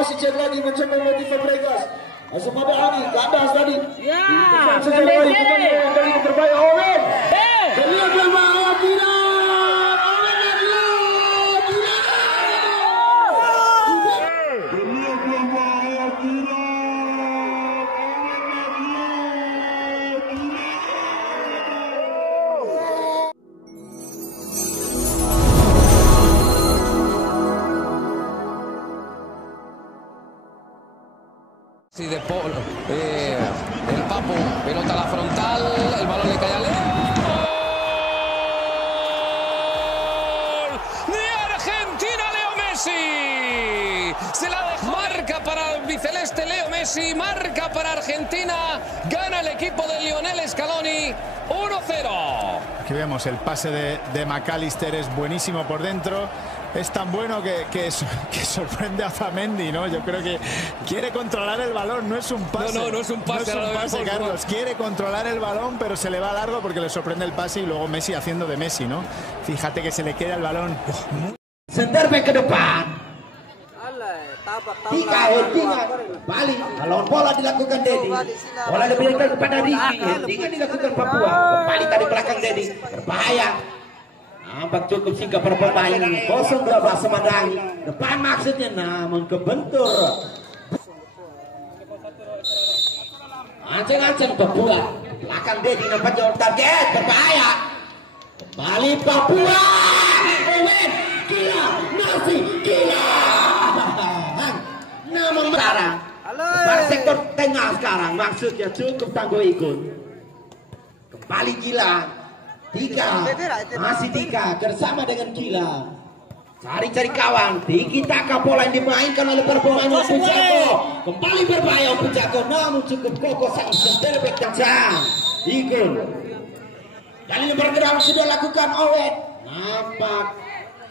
masih cek lagi mencoba motif Fabregas. Semada Ani, kandas tadi. Ya. Dari terbaik Owen. Dia bermain tidak. De Paul, el Papo, pelota a la frontal, el balón le cae a Leo. ¡Gol de Argentina, Leo Messi! Se la dejó. Marca para el biceleste Leo Messi, marca para Argentina, gana el equipo de Lionel Scaloni, 1-0. Aquí vemos el pase de McAllister, es buenísimo por dentro. Es tan bueno que sorprende a Zamendi, ¿no? Yo creo que quiere controlar el balón, no es un pase. No es un pase, no es un pase, Carlos. Quiere controlar el balón, pero se le va largo porque le sorprende el pase y luego Messi haciendo de Messi, ¿no? Fíjate que se le queda el balón. Center back ke depan. Tinggal balik. Kalau bola dilakukan Dedi. Bola diberikan kepada Ricky. Tinggal dilakukan Papua. Kembali tadi belakang Dedi. Berbahaya. Nampak cukup singkat para pemain 0-12 Semarang. Depan maksudnya, namun kebentur. Anceng-anceng Papua. Belakang Dedi nampaknya target. Berbahaya. Kembali Papua. Owen. Gila. Nasi. Gila. Namun sekarang. Pada sektor tengah sekarang. Maksudnya cukup tangguh ikut. Kembali Gila. 3, masih 3 bersama dengan Gila. Cari-cari kawan. Tiki taka bola yang dimainkan oleh pemain Pujato. Kembali berbahaya Pujato, namun cukup kokoh sang center back kencang. Ikut. Kali lemparan ke dalam sudah lakukan Owen. Nampak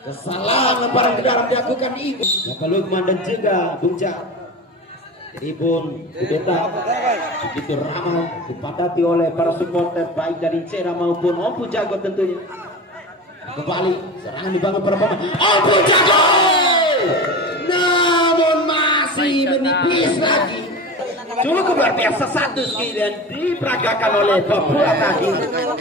kesalahan lemparan ke dalam dilakukan Ikut. Bapak Lukman dan juga Bung Cak. Tribun Kudeta begitu ramai dipadati oleh para supporter baik dari Cera maupun Om Jago tentunya. Kembali serangan dibangun para pemain Om Jago, namun masih menipis lagi. Cukup luar biasa satu skill dan diperagakan oleh Papua tadi,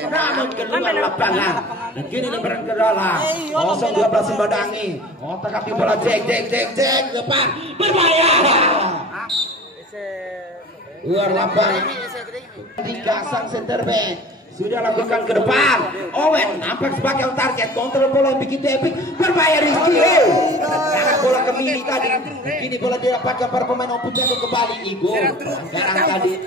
namun keluar lapangan dan kini lemparan ke dalam 0-12 Sembadangi. Otak atik bola jek depan berbahaya. Luar lapangan 3 sang center back sudah lakukan ke depan. Owen nampak sebagai target, kontrol bola begitu epik, berbahaya Rizky. Karena bola ke Mili tadi, kini bola didapatkan para pemain Om Pujato kembali. Igo sekarang tadi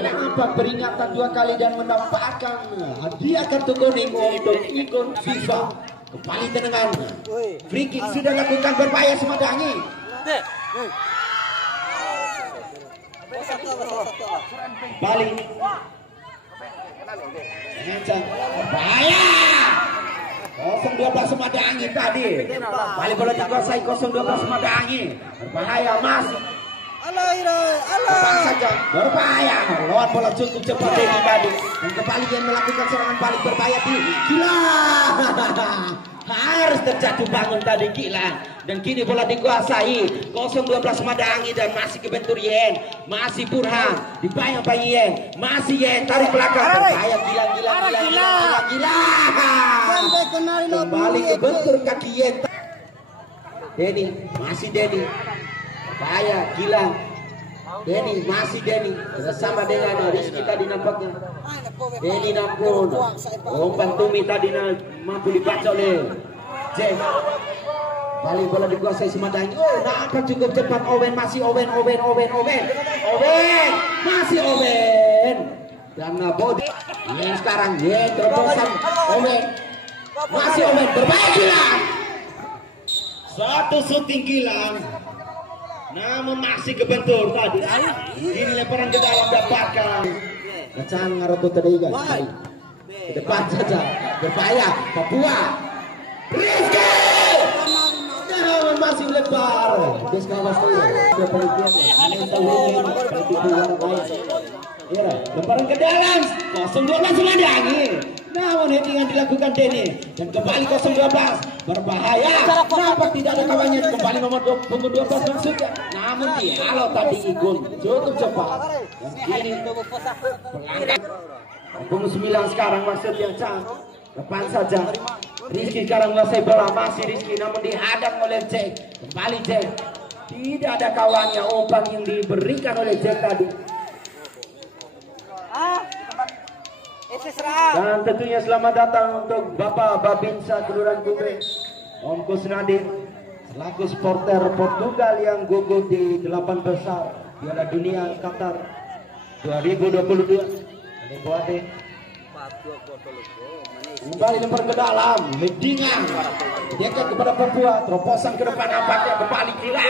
nampak peringatan 2 kali dan mendapatkan hadiah kartu kuning untuk ikon FIFA. Kembali tenangan free kick sudah lakukan berbahaya Semarang. Balik bahaya 0-12 Semarang tadi. Balik bola dikuasai 0-12 Semarang. Berbahaya masih saja berbahaya. Lawan bola cukup cepat ini tadi. Dan kembali dia melakukan serangan balik berbahaya di Gila. Harus terjatuh bangun tadi Gila. Dan kini bola dikuasai 0-12 Madangi dan masih kebentur Yen. Masih Burhan dibayang Pak Yen. Masih Yen tarik belakang. Berbahaya Gila. Kembali kebentur kaki Yen. Denny masih Denny. Bahaya Gila. Denny masih Denny bersama dengan Rizky tadi nampaknya. Denny nampun umpan Tumi tadi mampu dibaca oleh Jack. Balik bola dikuasai Semarang. Oh nampak cukup cepat Owen masih Owen masih Owen dan body yang sekarang terobosan Owen masih Owen berbahaya Gila. Satu syuting Gila. Namun masih kebentur tadi. Ini lemparan ke dalam dapatkan. Kecan ngaroto tadi guys. Ke depan saja. Berbahaya. Papua. Rizky. Namun masih lebar. Deskawas itu. Lemparan ke dalam. 0-12 Semarang. Namun headingan dilakukan Denny dan kembali 0-12 berbahaya. Nampak tidak ada kawannya, kembali nomor 12 maksudnya. Namun dihalau tadi Igun cukup cepat. Dan kini pelanggan punggung 9 sekarang maksudnya Cang. Depan saja Rizky sekarang menguasai bola, masih Rizky namun dihadang oleh Jack. Kembali Jack, tidak ada kawannya, umpan yang diberikan oleh Jack tadi. Dan tentunya selamat datang untuk Bapak Babinsa Kelurahan Kubre, Om Kusnadin selaku supporter Portugal yang gugur di 8 besar Piala Dunia Qatar 2022. Kembali lempar ke dalam, headingan dekat kepada Papua, terobosan ke depan nampaknya kembali gila.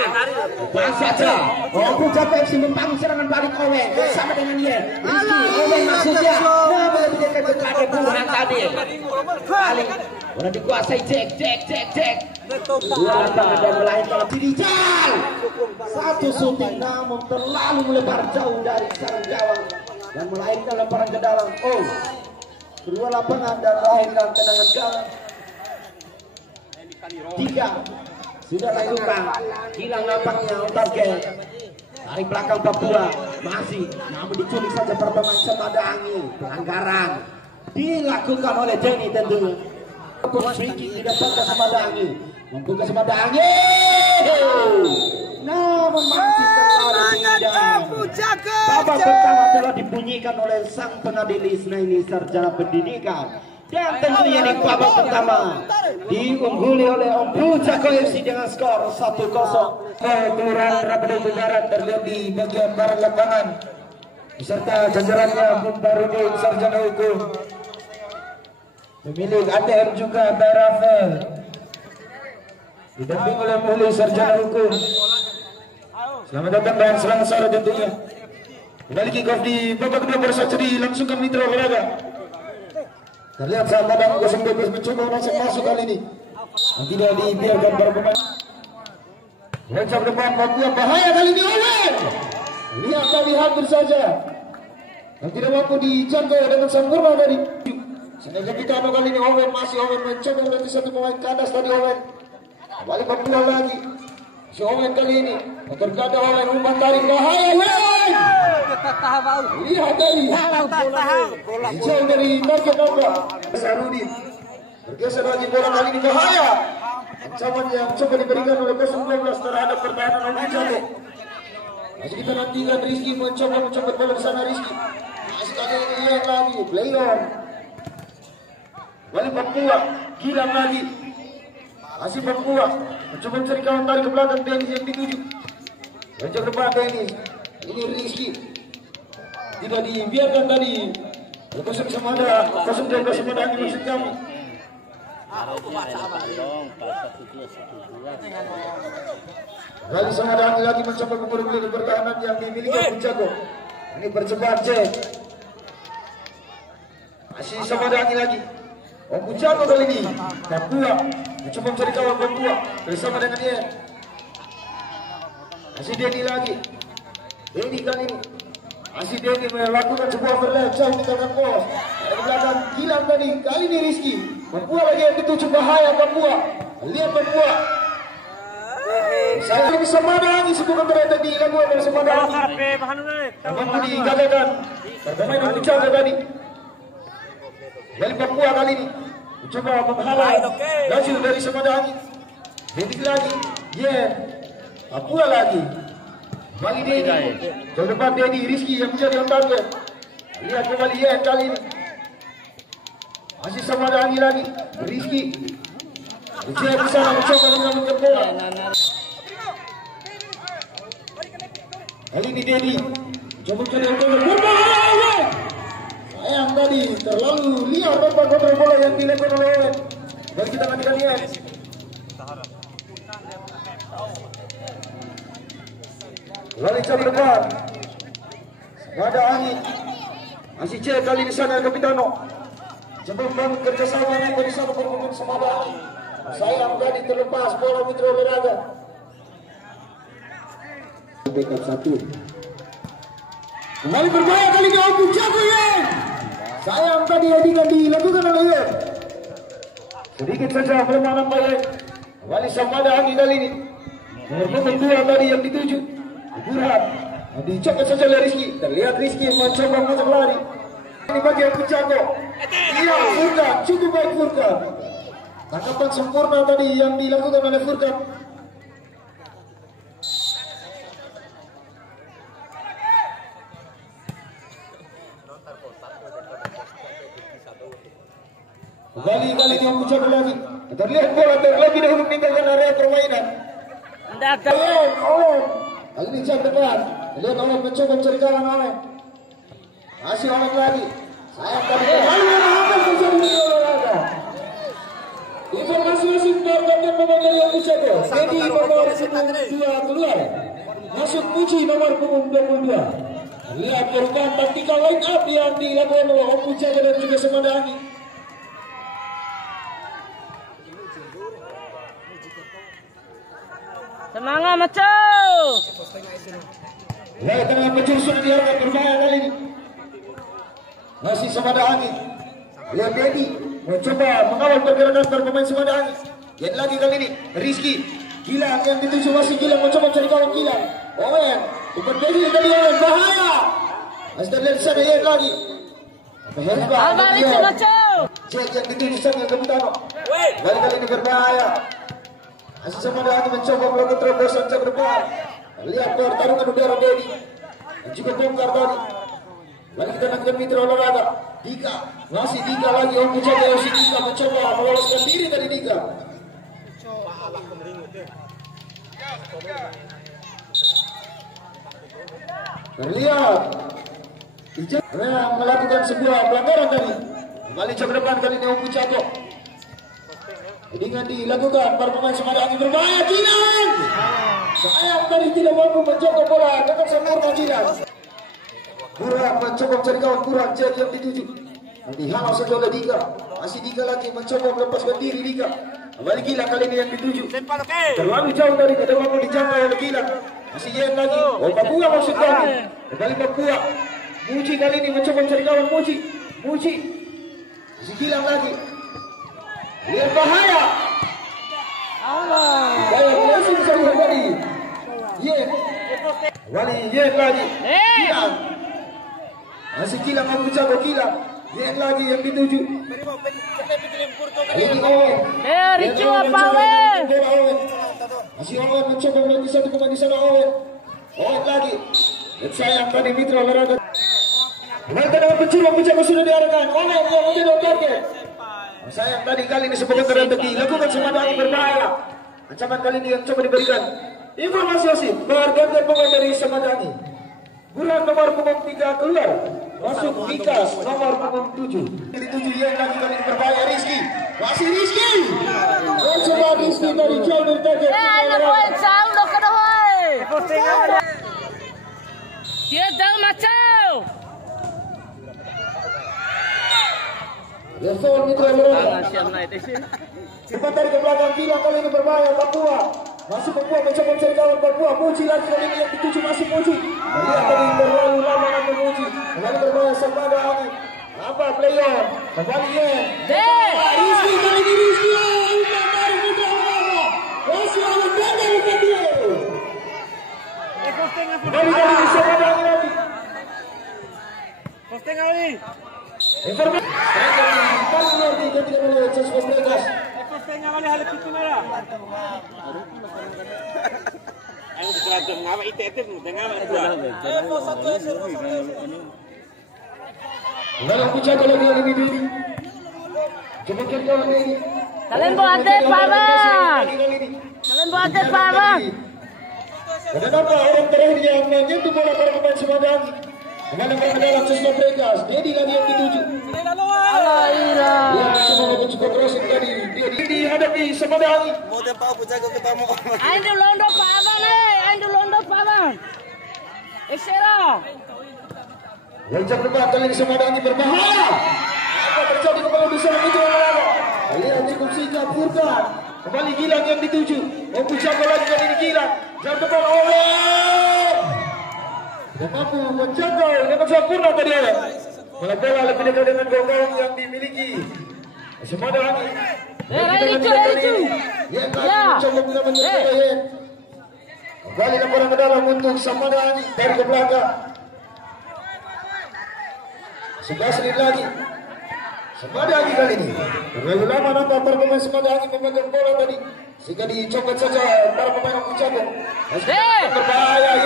Bang saja, Pujago FC membangun serangan balik Owen bersama dengan Yen. Rizky, Owen maksudnya, nah boleh dekat kepada Burhan tadi. Balik, boleh dikuasai Jack. Dua langkah ada melahirkan Dijal. Satu syuting namun terlalu melebar jauh dari sarang gawang dan melahirkan lemparan ke dalam. Oh, kedua lapangan dan melahirkan tendangan gawang. 3 sudah lakukan, hilang nampaknya target. Tarik belakang Papua masih, namun diculik saja pertemuan Semadangi. Pelanggaran dilakukan oleh Denny tentunya. Free kick didapatkan Semadangi, membuka Semadangi. Namun masih terlalu tinggi. Babak pertama telah dibunyikan oleh sang pengadil Isnaini Sarjana Pendidikan. Dan tentunya di babak pertama diungguli oleh Om Pujago FC dengan skor 1-0. Kelurahan Rapedo Barat terlihat di bagian barat lapangan beserta jajarannya Bung Barudin Sarjana Hukum, pemilik ATM juga Mbak Rafael, didamping oleh Muli Sarjana Hukum. Selamat datang dan selamat sore tentunya. Kembali kick off di babak kedua bersatu dilangsungkan Mitra Olahraga. Terlihat Samadan 0-12 mencoba masuk kali ini. Dan tidak dibiarkan para pemain. Lencang depan Papua, bahaya kali ini Owen. Lihat kali hampir saja. Dan tidak mampu dijangkau dengan sempurna dari Senegal Kapitano kali ini Owen, masih Owen mencoba menjadi satu pemain kandas tadi Owen. Kembali Papua lagi. Si Owen kali ini terkada Owen umpan tarik bahaya Owen. Lihat tadi jauh dari target Owen. Sarudin bergeser lagi bola kali ini bahaya. Ancaman yang coba diberikan oleh 0-12 terhadap pertahanan Om Pujago. Masih kita nantikan Rizky mencoba bola di sana Rizky. Masih kali ini lihat lagi play on. Balik Papua, Gilang lagi. Masih Papua mencoba mencari kawan tarik ke belakang Dennis yang dituju. Lencang depan Dennis. Ini Rizky. Tidak dibiarkan tadi. Kosong Semada, 0-12 Semada maksud kami. Kali Semada lagi mencoba kembali pertahanan yang dimiliki Pujago. Ini percobaan cek. Masih Semada lagi. Om Pujago kali ini. Papua mencoba mencari kawan Papua bersama dengan dia. Masih Denny lagi. Denny kali ini. Masih Denny melakukan sebuah overlap jauh di tangan pos. Ada di belakang Gilang tadi. Kali ini Rizky. Papua lagi yang dituju bahaya Papua. Lihat Papua. Saya bisa mana lagi sebelum ternyata dilakukan oleh Semada. Mampu digagakan. Bermain Om Pujago tadi. Dari Papua kali ini mencoba menghalang laju dari Semada. Denny lagi. Papua lagi. Bagi Denny, jauh depan Denny, Rizky yang menjadi target. Lihat kembali kali ini. Masih Semada lagi, Rizky. Rizky di sana mencoba mengamankan bola. Kali ini Denny, coba mencari bola. Sayang tadi, terlalu liar tempat kontrol bola yang dilakukan oleh Owen. Dan kita nantikan lihat. Lalu coba depan. Ada angin. Masih cek kali di sana Kapitano. Coba membangun kerjasama yang bersama pemain Semada. Sayang tadi terlepas bola Mitra Olahraga. Backup 1. Kembali berbahaya kali ini Om Pujago Sayang tadi headingan dilakukan oleh Yen. Sedikit saja permainan baik. Kembali Samada Angin kali ini. Nomor punggung 2 tadi yang dituju. Burhan. Dicokot saja oleh Rizky. Terlihat Rizky mencoba masuk lari. Ini bagian Pucako. Iya, Furkan. Cukup baik Furkan. Tangkapan sempurna tadi yang dilakukan oleh Furkan. Kembali ini yang Pucako lagi. Terlihat bola terlebih dahulu meninggalkan area permainan. Owen. Kali ini jam depan. Lihat Owen mencoba mencari kawan Owen. Masih Owen lagi. Sayang tadi. Apa terjadi di olahraga? Informasi masih mendapatkan pemain dari yang Pucako. Jadi nomor 2 keluar. Masuk Puji nomor punggung 22. Lihat perubahan taktikal line up yang dilakukan oleh Om Pucako dan juga Samada Angin. Semangat Maco. Lihat tengah Maco sudah diangkat berbahaya kali ini. Masih Samada Angin. Lihat Dedi mencoba mengawal pergerakan para pemain Samada Angin. Lihat lagi kali ini Rizky. Gilang yang dituju masih Gilang mencoba cari kawan Gilang. Owen. Umpan Dedi tadi Owen bahaya. Masih terlihat di sana Lihat lagi. Abang itu Maco. Jack yang dituju sana Kebutano. Kali ini berbahaya. Masih Samada Angin mencoba melakukan terobosan ke depan. Lihat pertarungan udara Dedi dan juga bongkar tadi. Lagi kita nakkan mitra olahraga Dika, masih Dika lagi Om Pucako si Dika mencoba meloloskan diri dari Dika. Terlihat Ijaz melakukan sebuah pelanggaran tadi. Kembali ke depan kali ini Om Pucako. Dengan dilakukan para pemain Samada Angin berbahaya. Gilang sayang tadi tidak mampu menjaga bola dengan sempurna Gilang. Burhan mencoba mencari kawan Burhan jadi yang dituju. Dihalau saja oleh Dika. Masih Dika lagi mencoba melepaskan diri Dika. Kembali Gilang kali ini yang dituju. Terlalu jauh tadi tidak mampu dijangkau oleh Gilang. Masih Yen lagi. Oh Papua maksud kami. Kembali Papua. Muji kali ini mencoba mencari kawan Muji. Masih Gilang lagi. Lihat bahaya. Bahaya langsung sekali tadi. Yen. Kembali Yen lagi. Gilang. Masih Gilang Om Pucako Gilang. Yen lagi yang dituju. Ini Owen. Ricu apa Owen? Masih Owen mencoba melalui satu pemain di sana Owen. Owen lagi. Dan sayang tadi mitra olahraga. Mereka dengan pencuri Om Pucako sudah diarahkan. Owen yang menjadi target. Sayang tadi kali ini sebagai terhenti lakukan Samada Angin berbahaya. Ancaman kali ini yang coba diberikan. Informasi wasit pergantian pemain dari Samada Angin. Burhan nomor punggung 3 keluar. Masuk Vikas nomor punggung 7. Dituju yang lagi kali ini berbahaya Rizky. Masih Rizky. Coba Rizky dari jauh dari target. Ada poin jauh lo kena hoy. Dia jauh Maco. Ya soal mitra olahraga. Cepat dari ke belakang Gilang kali ini berbahaya Papua. Masuk Papua mencoba mencari kawan Papua. Muji lagi kali ini yang dituju masih Muji. Lihat tadi terlalu lama namun Muji. Kembali berbahaya Samada Angin. Apa player? Kembali Yen. Rizky kali ini Rizky. Umpan dari mitra olahraga. Masih ada ganda di video. Kembali kali ini Samada Angin lagi. Posting kali. Informasi. Saya tidak boleh sesuatu mereka. Postnya kali hal itu merah. Ayo belajar ngapa itu tengah dua. Lalu Pucako lagi yang ini diri. Coba kita lagi. Kalian buat apa Bang? Ada apa orang terakhir yang menyentuh bola para pemain Samada Angin. Kembali ke dalam sesuatu mereka. Dedi lagi yang dituju. Ya, semua cukup crossing tadi. Dia dihadapi Samada Angin. Ayo londo Pak Abang. Esera. Loncat depan kali ini Samada Angin berbahaya. Apa terjadi kembali di sana itu olahraga. Lihat cukup sigap Furkan. Kembali Gilang yang dituju. Om Pucako lagi kali ini Gilang. Jam depan Owen. Dan mampu menjangkau dengan sempurna tadi Owen. bola lebih dekat dengan gawang yang dimiliki Semada Angin. Coba kita menyertai. Kembali lemparan ke dalam untuk Semada Angin dari ke belakang. 11 menit lagi. Semada Angin kali ini. Terlalu lama nampak para pemain Semada Angin memegang bola tadi. Sehingga dicopot saja para pemain Ampun Jago. Berbahaya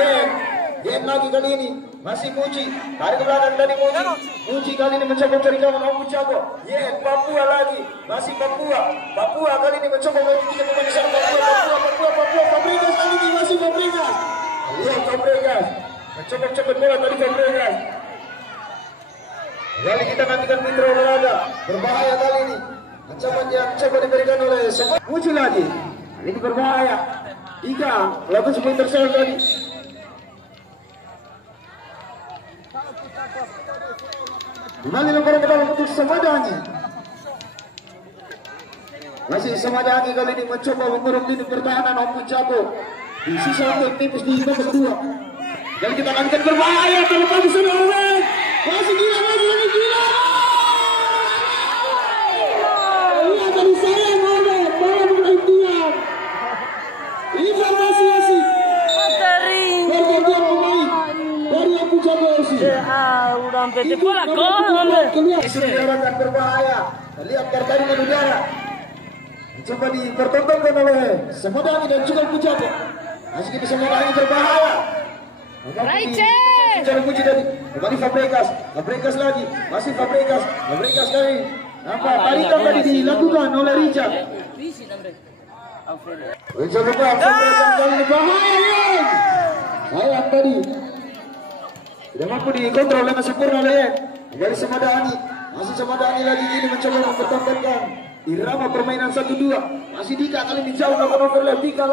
Yen lagi kali ini. Masih Muji. Tarik ke belakang tadi Muji. Muji kali ini mencoba mencari kawan Ampun Jago. Yen Papua lagi. Masih Papua. Papua kali ini mencoba mencari pemain di sana. Papua. Fabregas kali ini masih Fabregas. Lihat Fabregas. Mencoba bola tadi Fabregas. Kali kita nantikan Mitra Olahraga. Berbahaya kali ini. Ancaman yang coba diberikan oleh Muji lagi. Ini berbahaya. 3 lakukan sebuah intercept tadi. Kembali lemparan ke dalam untuk Semada Angin. Masih Semada Angin kali ini mencoba mengurung lini pertahanan Ampun Jago. Di sisa waktu tipis di babak kedua. Dan kita nantikan berbahaya terlepas di sana Owen. Masih gila. Lihat dari sayang Owen. Bola berhentian. Informasi Asi. Pergantian pemain dari Ampun Jago FC. Udah sampai di bola gol. Sudah diarahkan berbahaya. Lihat pertandingan udara. Coba dipertontonkan oleh Semada Angin dan juga Ampun Jago. Masih kita Semada Angin berbahaya. Raice. Cara Muji tadi. Kembali Fabregas lagi. Masih Fabregas kali. Nampak tarikan tadi dilakukan oleh Richard. Richard Fabregas kali berbahaya. Sayang tadi. Tidak mampu dikontrol dengan sempurna oleh dari Semada Angin. Masih Semada Angin lagi ini mencoba mempertahankan irama permainan 1-2. Masih Dika kali ini jauh melakukan overlap. Dika.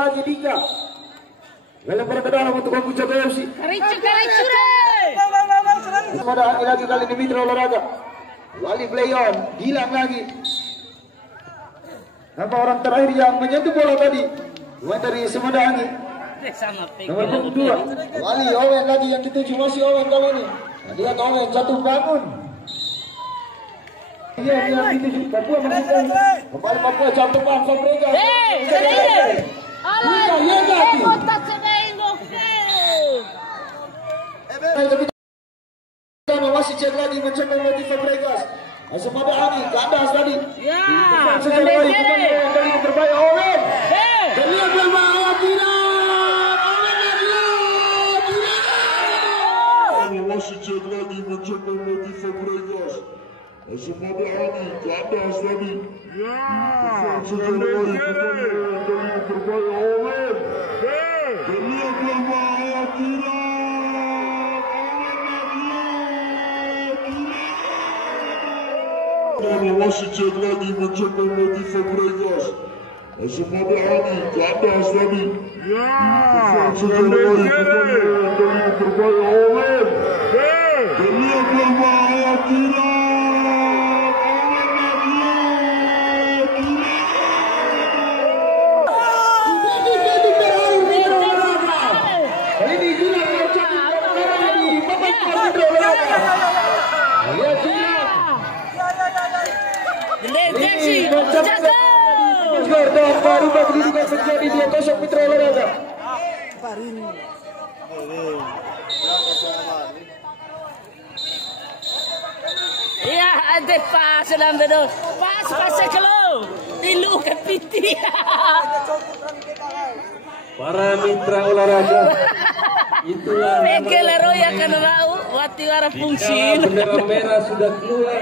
Lempar ke dalam untuk Ampun Jago FC. Semada Angin lagi kali ini Mitra Olahraga. Wali play on, Gilang lagi. Nampak orang terakhir yang menyentuh bola tadi. Buat dari Semada Angin. Nomor 22. Wali Owen lagi yang dituju, masih Owen kali ini. Lihat Owen jatuh bangun. Iya yang dituju Papua masih kembali Papua jam depan Fabregas. Masih cek lagi mencoba melatih Fabregas. Semada Angin kandas tadi. Dari terbaik Owen. Lihat berbahaya masih cek lagi mencoba melatih Fabregas. Semada Angin kandas tadi. Dari terbaik Owen. Lihat berbahaya masih cek lagi mencoba melatih Fabregas. Semada Angin kandas tadi. Dari terbaik Owen. Lihat berbahaya baru kedudukan terjadi 2-0 Mitra Olahraga. Iya, ada pas dalam bedos. Pas kalau dilu ke piti. Para Mitra Olahraga. Itulah Pekelero ya kan rau wati wara fungsi. Bendera merah sudah keluar.